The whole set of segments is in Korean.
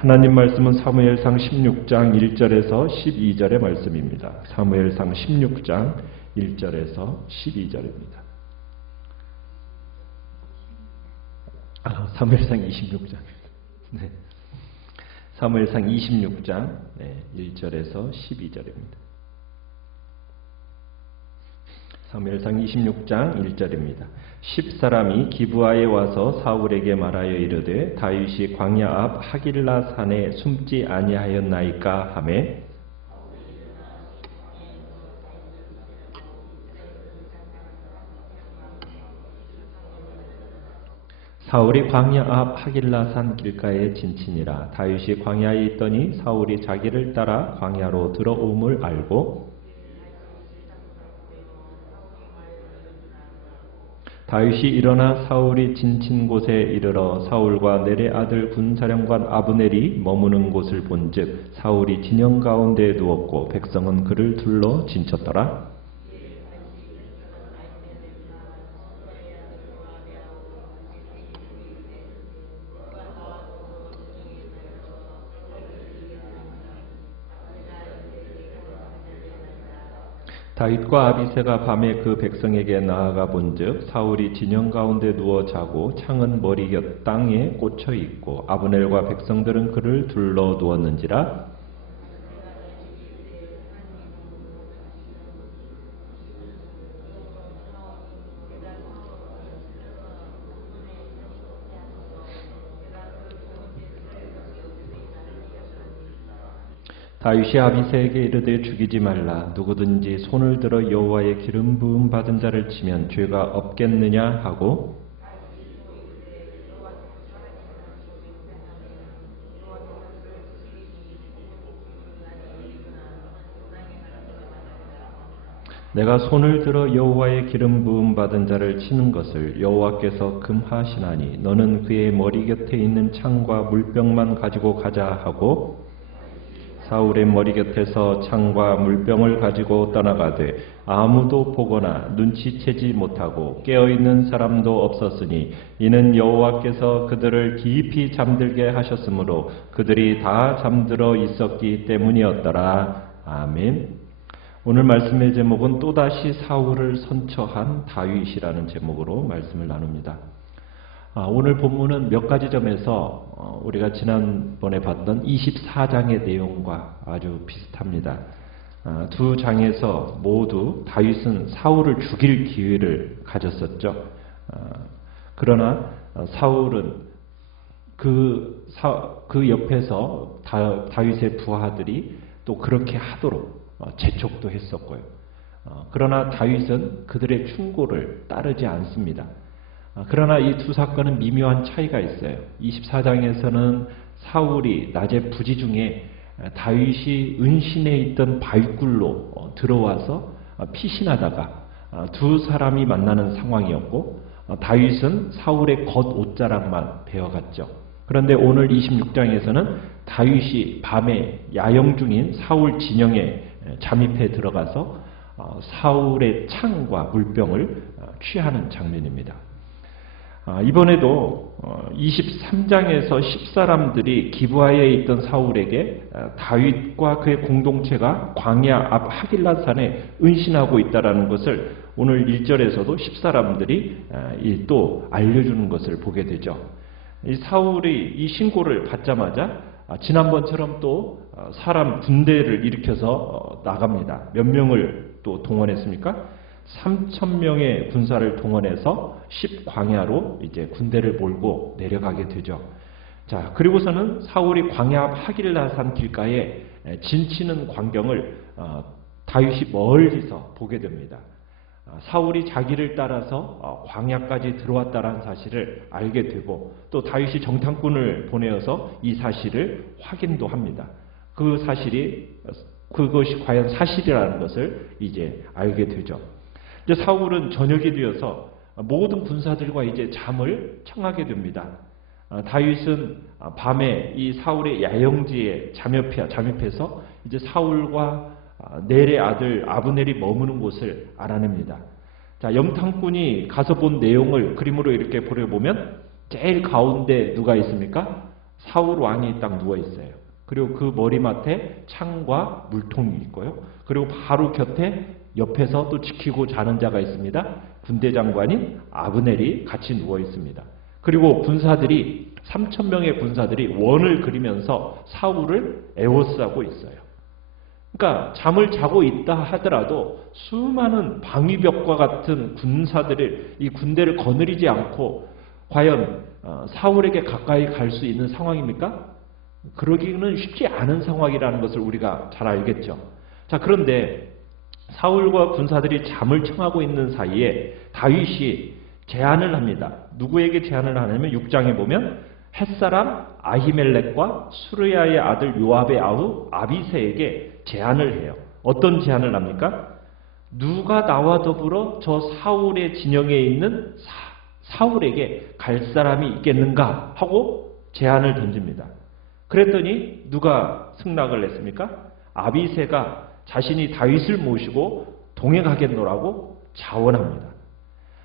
하나님 말씀은 사무엘상 16장 1절에서 12절의 말씀입니다. 사무엘상 16장 1절에서 12절입니다. 사무엘상 26장. 네. 사무엘상 26장 1절에서 12절입니다. 사무엘상 26장 1절입니다. 10사람이 기브아에 와서 사울에게 말하여 이르되 다윗이 광야 앞 하길라 산에 숨지 아니하였나이까 하매 사울이 광야 앞 하길라 산 길가에 진친이라. 다윗이 광야에 있더니 사울이 자기를 따라 광야로 들어옴을 알고 다윗이 일어나 사울이 진친 곳에 이르러 사울과 넬의 아들 군사령관 아브넬이 머무는 곳을 본즉 사울이 진영 가운데 누웠고 백성은 그를 둘러 진쳤더라. 다윗과 아비새가 밤에 그 백성에게 나아가 본즉 사울이 진영 가운데 누워 자고 창은 머리 곁 땅에 꽂혀 있고 아브넬과 백성들은 그를 둘러 누웠는지라. 다윗이 아비새에게 이르되 죽이지 말라. 누구든지 손을 들어 여호와의 기름 부음 받은 자를 치면 죄가 없겠느냐 하고 내가 손을 들어 여호와의 기름 부음 받은 자를 치는 것을 여호와께서 금하시나니 너는 그의 머리 곁에 있는 창과 물병만 가지고 가자 하고 사울의 머리 곁에서 창과 물병을 가지고 떠나가되 아무도 보거나 눈치채지 못하고 깨어있는 사람도 없었으니 이는 여호와께서 그들을 깊이 잠들게 하셨으므로 그들이 다 잠들어 있었기 때문이었더라. 아멘. 오늘 말씀의 제목은 또다시 사울을 선처한 다윗이라는 제목으로 말씀을 나눕니다. 오늘 본문은 몇 가지 점에서 우리가 지난번에 봤던 24장의 내용과 아주 비슷합니다. 두 장에서 모두 다윗은 사울을 죽일 기회를 가졌었죠. 그러나 사울은 그 옆에서 다윗의 부하들이 또 그렇게 하도록 재촉도 했었고요. 그러나 다윗은 그들의 충고를 따르지 않습니다. 그러나 이 두 사건은 미묘한 차이가 있어요. 24장에서는 사울이 낮에 부지 중에 다윗이 은신해 있던 바위굴로 들어와서 피신하다가 두 사람이 만나는 상황이었고 다윗은 사울의 겉옷자락만 베어갔죠. 그런데 오늘 26장에서는 다윗이 밤에 야영 중인 사울 진영에 잠입해 들어가서 사울의 창과 물병을 취하는 장면입니다. 이번에도 23장에서 10사람들이 기브아에 있던 사울에게 다윗과 그의 공동체가 광야 앞 하길라산에 은신하고 있다는 것을 오늘 1절에서도 10사람들이 또 알려주는 것을 보게 되죠. 이 사울이 이 신고를 받자마자 지난번처럼 또 사람 군대를 일으켜서 나갑니다. 몇 명을 또 동원했습니까? 3,000명의 군사를 동원해서 10광야로 이제 군대를 몰고 내려가게 되죠. 자, 그리고서는 사울이 광야 앞 하길라산 길가에 진치는 광경을 다윗이 멀리서 보게 됩니다. 사울이 자기를 따라서 광야까지 들어왔다는 사실을 알게 되고 또 다윗이 정탐꾼을 보내어서 이 사실을 확인도 합니다. 그것이 과연 사실이라는 것을 이제 알게 되죠. 이제 사울은 저녁이 되어서 모든 군사들과 이제 잠을 청하게 됩니다. 다윗은 밤에 이 사울의 야영지에 잠입해서 이제 사울과 넬의 아들 아브넬이 머무는 곳을 알아냅니다. 자, 영탐꾼이 가서 본 내용을 그림으로 이렇게 보려보면 제일 가운데 누가 있습니까? 사울 왕이 딱 누워 있어요. 그리고 그 머리맡에 창과 물통이 있고요. 그리고 바로 곁에 옆에서 또 지키고 자는 자가 있습니다. 군대 장관인 아브넬이 같이 누워 있습니다. 그리고 군사들이 3,000명의 군사들이 원을 그리면서 사울을 에워싸고 있어요. 그러니까 잠을 자고 있다 하더라도 수많은 방위벽과 같은 군사들을 이 군대를 거느리지 않고 과연 사울에게 가까이 갈 수 있는 상황입니까? 그러기는 쉽지 않은 상황이라는 것을 우리가 잘 알겠죠. 자, 그런데 사울과 군사들이 잠을 청하고 있는 사이에 다윗이 제안을 합니다. 누구에게 제안을 하냐면 6장에 보면 햇사람 아히멜렉과 수르야의 아들 요압의 아우 아비새에게 제안을 해요. 어떤 제안을 합니까? 누가 나와 더불어 저 사울의 진영에 있는 사울에게 갈 사람이 있겠는가 하고 제안을 던집니다. 그랬더니 누가 승낙을 했습니까? 아비새가 자신이 다윗을 모시고 동행하겠노라고 자원합니다.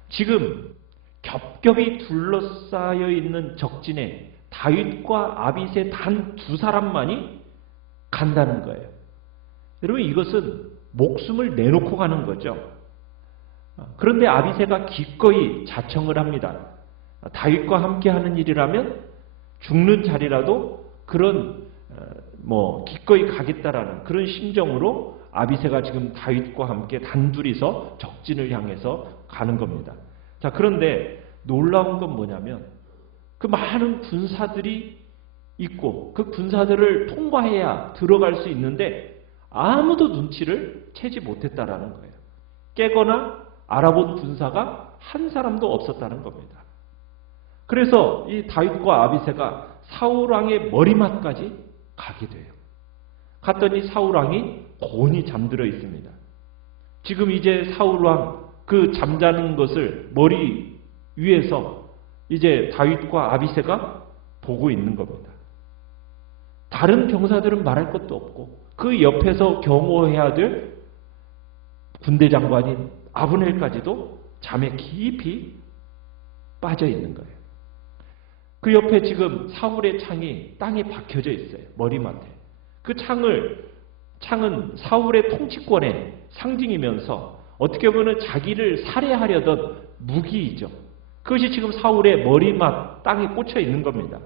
지금 겹겹이 둘러싸여 있는 적진에 다윗과 아비새 단 두 사람만이 간다는 거예요. 여러분, 이것은 목숨을 내놓고 가는 거죠. 그런데 아비새가 기꺼이 자청을 합니다. 다윗과 함께 하는 일이라면 죽는 자리라도 그런 기꺼이 가겠다라는 그런 심정으로 아비새가 지금 다윗과 함께 단둘이서 적진을 향해서 가는 겁니다. 자, 그런데 놀라운 건 뭐냐면 그 많은 군사들이 있고 그 군사들을 통과해야 들어갈 수 있는데 아무도 눈치를 채지 못했다라는 거예요. 깨거나 알아본 군사가 한 사람도 없었다는 겁니다. 그래서 이 다윗과 아비새가 사울왕의 머리맡까지 가게 돼요. 갔더니 사울왕이 곤히 잠들어 있습니다. 지금 이제 사울왕 그 잠자는 것을 머리 위에서 이제 다윗과 아비새가 보고 있는 겁니다. 다른 병사들은 말할 것도 없고 그 옆에서 경호해야 될 군대 장관인 아브넬까지도 잠에 깊이 빠져 있는 거예요. 그 옆에 지금 사울의 창이 땅에 박혀져 있어요. 머리맡에. 그 창은 사울의 통치권의 상징이면서 어떻게 보면 자기를 살해하려던 무기이죠. 그것이 지금 사울의 머리맡 땅에 꽂혀 있는 겁니다.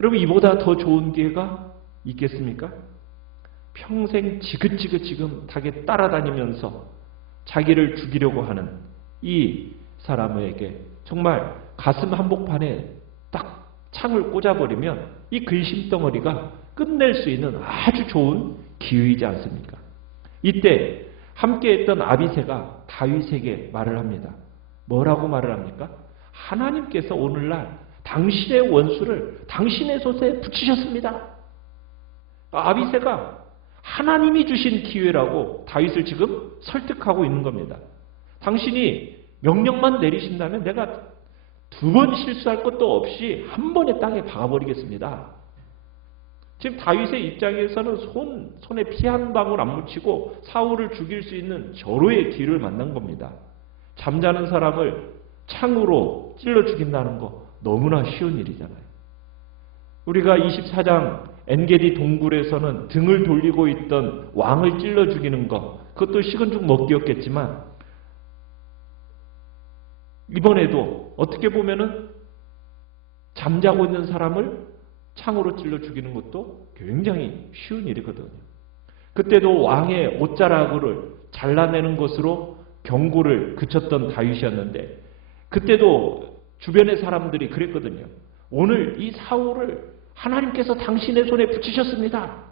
여러분, 이보다 더 좋은 기회가 있겠습니까? 평생 지긋지긋하게 따라다니면서 자기를 죽이려고 하는 이 사람에게 정말 가슴 한복판에 딱 창을 꽂아버리면 이 근심덩어리가 끝낼 수 있는 아주 좋은 기회이지 않습니까? 이때 함께했던 아비새가 다윗에게 말을 합니다. 뭐라고 말을 합니까? 하나님께서 오늘날 당신의 원수를 당신의 솥에 붙이셨습니다. 아비새가 하나님이 주신 기회라고 다윗을 지금 설득하고 있는 겁니다. 당신이 명령만 내리신다면 내가 두 번 실수할 것도 없이 한 번에 땅에 박아버리겠습니다. 지금 다윗의 입장에서는 손에 피 한 방울 안 묻히고 사울을 죽일 수 있는 절호의 기회를 만난 겁니다. 잠자는 사람을 창으로 찔러 죽인다는 거 너무나 쉬운 일이잖아요. 우리가 24장 엔게디 동굴에서는 등을 돌리고 있던 왕을 찔러 죽이는 것, 그것도 식은 죽 먹기였겠지만 이번에도 어떻게 보면은 잠자고 있는 사람을 창으로 찔러 죽이는 것도 굉장히 쉬운 일이거든요. 그때도 왕의 옷자락을 잘라내는 것으로 경고를 그쳤던 다윗이었는데 그때도 주변의 사람들이 그랬거든요. 오늘 이 사울을 하나님께서 당신의 손에 붙이셨습니다.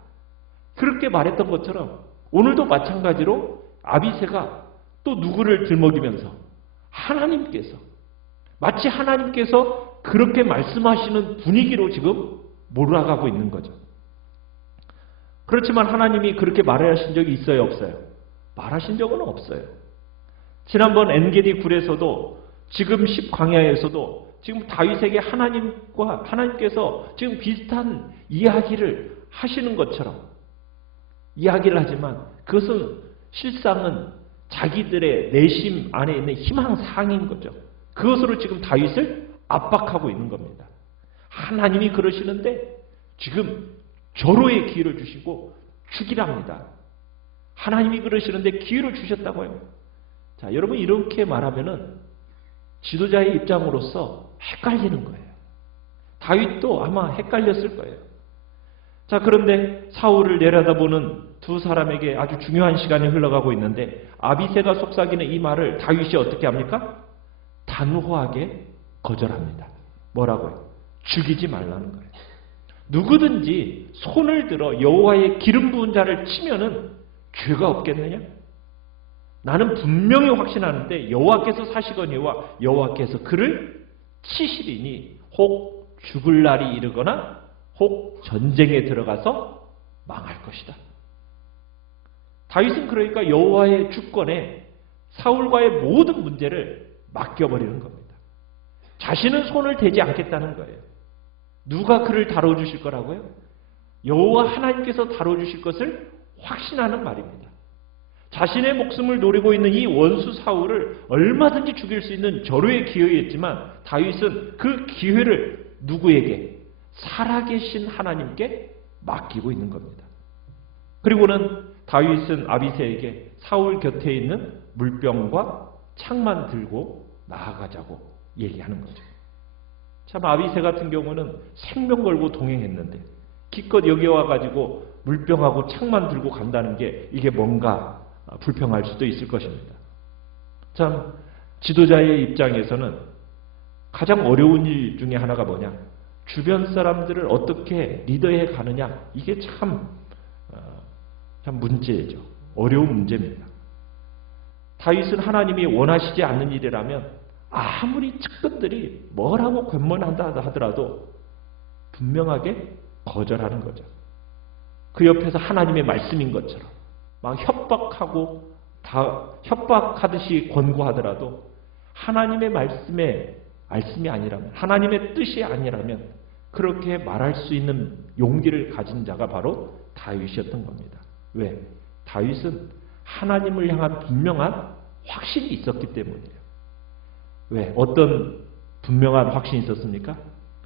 그렇게 말했던 것처럼 오늘도 마찬가지로 아비새가 또 누구를 들먹이면서 하나님께서 마치 하나님께서 그렇게 말씀하시는 분위기로 지금 몰아가고 있는 거죠. 그렇지만 하나님이 그렇게 말하신 적이 있어요, 없어요? 말하신 적은 없어요. 지난번 엔게디 굴에서도 지금 10광야에서도 지금 다윗에게 하나님께서 지금 비슷한 이야기를 하시는 것처럼 이야기를 하지만 그것은 실상은 자기들의 내심 안에 있는 희망사항인 거죠. 그것으로 지금 다윗을 압박하고 있는 겁니다. 하나님이 그러시는데 지금 절호의 기회를 주시고 죽이랍니다. 하나님이 그러시는데 기회를 주셨다고요. 자, 여러분 이렇게 말하면은 지도자의 입장으로서 헷갈리는 거예요. 다윗도 아마 헷갈렸을 거예요. 자, 그런데 사울을 내려다보는 두 사람에게 아주 중요한 시간이 흘러가고 있는데 아비새가 속삭이는 이 말을 다윗이 어떻게 합니까? 단호하게 거절합니다. 뭐라고요? 죽이지 말라는 거예요. 누구든지 손을 들어 여호와의 기름 부은 자를 치면은 죄가 없겠느냐? 나는 분명히 확신하는데 여호와께서 사시거니와 여호와께서 그를 치시리니 혹 죽을 날이 이르거나 혹 전쟁에 들어가서 망할 것이다. 다윗은 그러니까 여호와의 주권에 사울과의 모든 문제를 맡겨버리는 겁니다. 자신은 손을 대지 않겠다는 거예요. 누가 그를 다뤄주실 거라고요? 여호와 하나님께서 다뤄주실 것을 확신하는 말입니다. 자신의 목숨을 노리고 있는 이 원수 사울을 얼마든지 죽일 수 있는 절호의 기회였지만 다윗은 그 기회를 누구에게? 살아계신 하나님께 맡기고 있는 겁니다. 그리고는 다윗은 아비새에게 사울 곁에 있는 물병과 창만 들고 나아가자고 얘기하는 거죠. 참 아비새 같은 경우는 생명 걸고 동행했는데 기껏 여기 와가지고 물병하고 창만 들고 간다는 게 이게 뭔가 불평할 수도 있을 것입니다. 참 지도자의 입장에서는 가장 어려운 일 중에 하나가 뭐냐? 주변 사람들을 어떻게 리더해 가느냐? 이게 참 문제죠. 어려운 문제입니다. 다윗은 하나님이 원하시지 않는 일이라면 아무리 측근들이 뭐라고 권면한다 하더라도 분명하게 거절하는 거죠. 그 옆에서 하나님의 말씀인 것처럼 막 협박하고 협박하듯이 권고하더라도 하나님의 말씀이 아니라면, 하나님의 뜻이 아니라면 그렇게 말할 수 있는 용기를 가진 자가 바로 다윗이었던 겁니다. 왜? 다윗은 하나님을 향한 분명한 확신이 있었기 때문이에요. 왜? 어떤 분명한 확신이 있었습니까?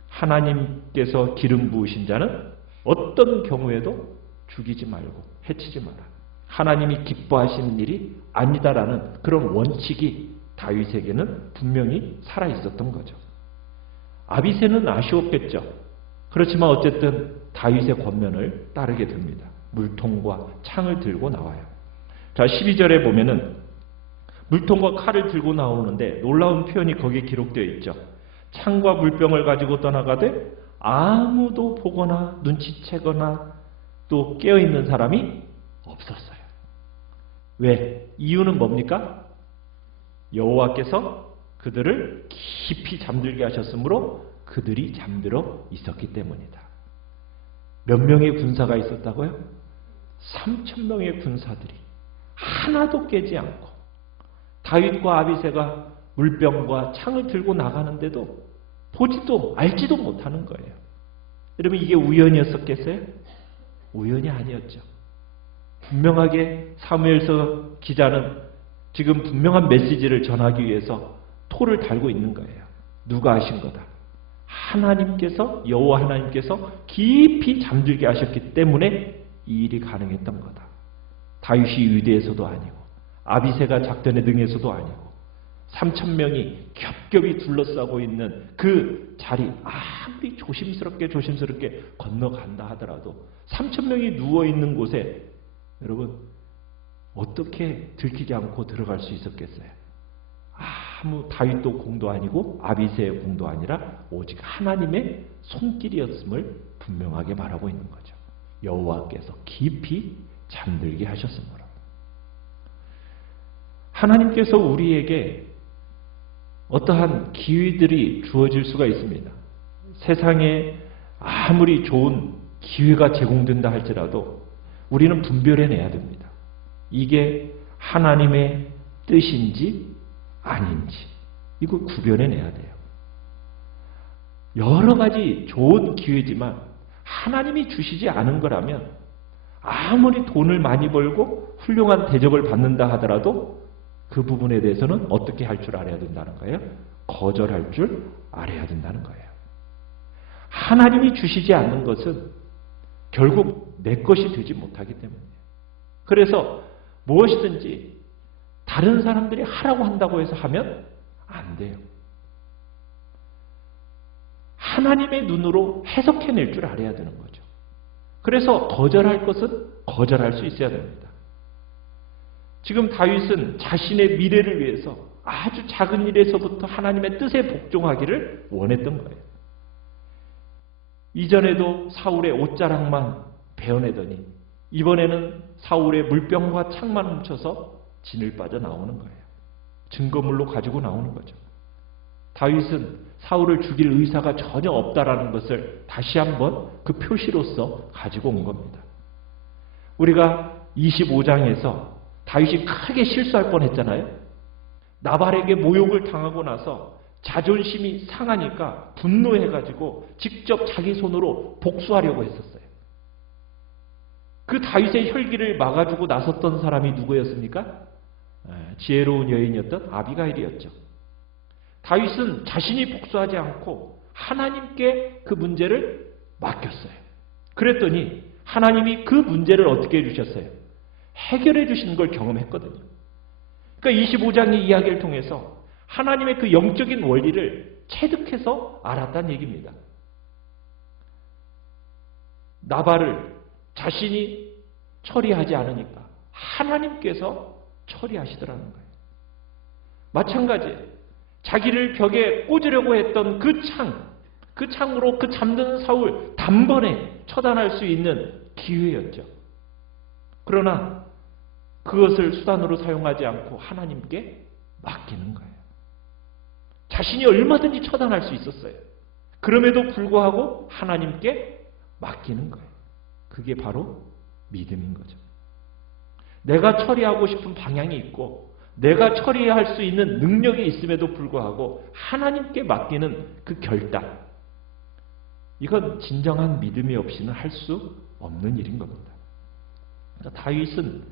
하나님께서 기름 부으신 자는 어떤 경우에도 죽이지 말고 해치지 마라. 하나님이 기뻐하시는 일이 아니다라는 그런 원칙이 다윗에게는 분명히 살아있었던 거죠. 아비새는 아쉬웠겠죠. 그렇지만 어쨌든 다윗의 권면을 따르게 됩니다. 물통과 창을 들고 나와요. 자, 12절에 보면은 물통과 칼을 들고 나오는데 놀라운 표현이 거기에 기록되어 있죠. 창과 물병을 가지고 떠나가되 아무도 보거나 눈치채거나 또 깨어있는 사람이 없었어요. 왜? 이유는 뭡니까? 여호와께서 그들을 깊이 잠들게 하셨으므로 그들이 잠들어 있었기 때문이다. 몇 명의 군사가 있었다고요? 3,000명의 군사들이 하나도 깨지 않고 다윗과 아비새가 물병과 창을 들고 나가는데도 보지도 알지도 못하는 거예요. 여러분 이게 우연이었었겠어요? 우연이 아니었죠. 분명하게 사무엘서 기자는 지금 분명한 메시지를 전하기 위해서 토를 달고 있는 거예요. 누가 하신 거다. 하나님께서, 여호와 하나님께서 깊이 잠들게 하셨기 때문에 이 일이 가능했던 거다. 다윗이 위대해서도 아니고 아비새가 작전에 능해서도 아니고 3,000명이 겹겹이 둘러싸고 있는 그 자리 아무리 조심스럽게 건너간다 하더라도 3,000명이 누워있는 곳에 여러분 어떻게 들키지 않고 들어갈 수 있었겠어요? 아무 다윗도 공도 아니고 아비새의 공도 아니라 오직 하나님의 손길이었음을 분명하게 말하고 있는 거죠. 여호와께서 깊이 잠들게 하셨으므로. 하나님께서 우리에게 어떠한 기회들이 주어질 수가 있습니다. 세상에 아무리 좋은 기회가 제공된다 할지라도 우리는 분별해내야 됩니다. 이게 하나님의 뜻인지 아닌지 이걸 구별해내야 돼요. 여러 가지 좋은 기회지만 하나님이 주시지 않은 거라면 아무리 돈을 많이 벌고 훌륭한 대접을 받는다 하더라도 그 부분에 대해서는 어떻게 할 줄 알아야 된다는 거예요? 거절할 줄 알아야 된다는 거예요. 하나님이 주시지 않는 것은 결국 내 것이 되지 못하기 때문이에요. 그래서 무엇이든지 다른 사람들이 하라고 한다고 해서 하면 안 돼요. 하나님의 눈으로 해석해낼 줄 알아야 되는 거죠. 그래서 거절할 것은 거절할 수 있어야 됩니다. 지금 다윗은 자신의 미래를 위해서 아주 작은 일에서부터 하나님의 뜻에 복종하기를 원했던 거예요. 이전에도 사울의 옷자락만 베어내더니 이번에는 사울의 물병과 창만 훔쳐서 진을 빠져 나오는 거예요. 증거물로 가지고 나오는 거죠. 다윗은 사울을 죽일 의사가 전혀 없다라는 것을 다시 한번 그 표시로서 가지고 온 겁니다. 우리가 25장에서 다윗이 크게 실수할 뻔했잖아요. 나발에게 모욕을 당하고 나서 자존심이 상하니까 분노해가지고 직접 자기 손으로 복수하려고 했었어요. 그 다윗의 혈기를 막아주고 나섰던 사람이 누구였습니까? 지혜로운 여인이었던 아비가일이었죠. 다윗은 자신이 복수하지 않고 하나님께 그 문제를 맡겼어요. 그랬더니 하나님이 그 문제를 어떻게 해주셨어요? 해결해 주시는 걸 경험했거든요. 그러니까 25장의 이야기를 통해서 하나님의 그 영적인 원리를 체득해서 알았다는 얘기입니다. 나발을 자신이 처리하지 않으니까 하나님께서 처리하시더라는 거예요. 마찬가지예요. 자기를 벽에 꽂으려고 했던 그 창으로 그 잠드는 사울 단번에 처단할 수 있는 기회였죠. 그러나 그것을 수단으로 사용하지 않고 하나님께 맡기는 거예요. 자신이 얼마든지 처단할 수 있었어요. 그럼에도 불구하고 하나님께 맡기는 거예요. 그게 바로 믿음인 거죠. 내가 처리하고 싶은 방향이 있고 내가 처리할 수 있는 능력이 있음에도 불구하고 하나님께 맡기는 그 결단. 이건 진정한 믿음이 없이는 할 수 없는 일인 겁니다. 그러니까 다윗은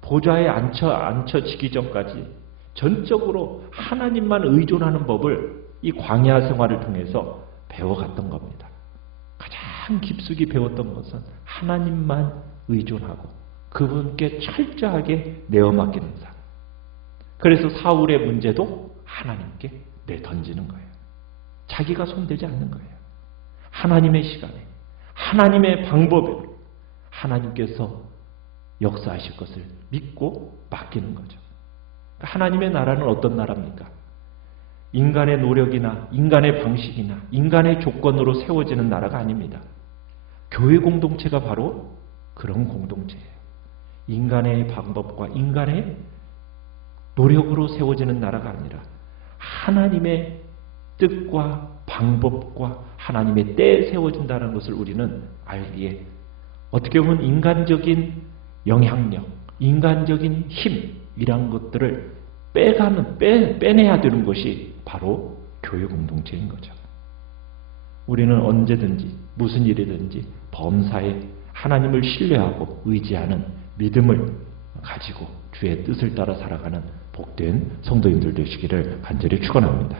보좌에 앉혀지기 전까지 전적으로 하나님만 의존하는 법을 이 광야 생활을 통해서 배워갔던 겁니다. 가장 깊숙이 배웠던 것은 하나님만 의존하고 그분께 철저하게 내어 맡기는 삶. 그래서 사울의 문제도 하나님께 내던지는 거예요. 자기가 손대지 않는 거예요. 하나님의 시간에, 하나님의 방법에 하나님께서 역사하실 것을 믿고 맡기는 거죠. 하나님의 나라는 어떤 나라입니까? 인간의 노력이나 인간의 방식이나 인간의 조건으로 세워지는 나라가 아닙니다. 교회 공동체가 바로 그런 공동체예요. 인간의 방법과 인간의 노력으로 세워지는 나라가 아니라 하나님의 뜻과 방법과 하나님의 때에 세워진다는 것을 우리는 알기에 어떻게 보면 인간적인 영향력, 인간적인 힘 이런 것들을 빼내야 되는 것이 바로 교회 공동체인 거죠. 우리는 언제든지 무슨 일이든지 범사에 하나님을 신뢰하고 의지하는 믿음을 가지고 주의 뜻을 따라 살아가는 복된 성도님들 되시기를 간절히 축원합니다.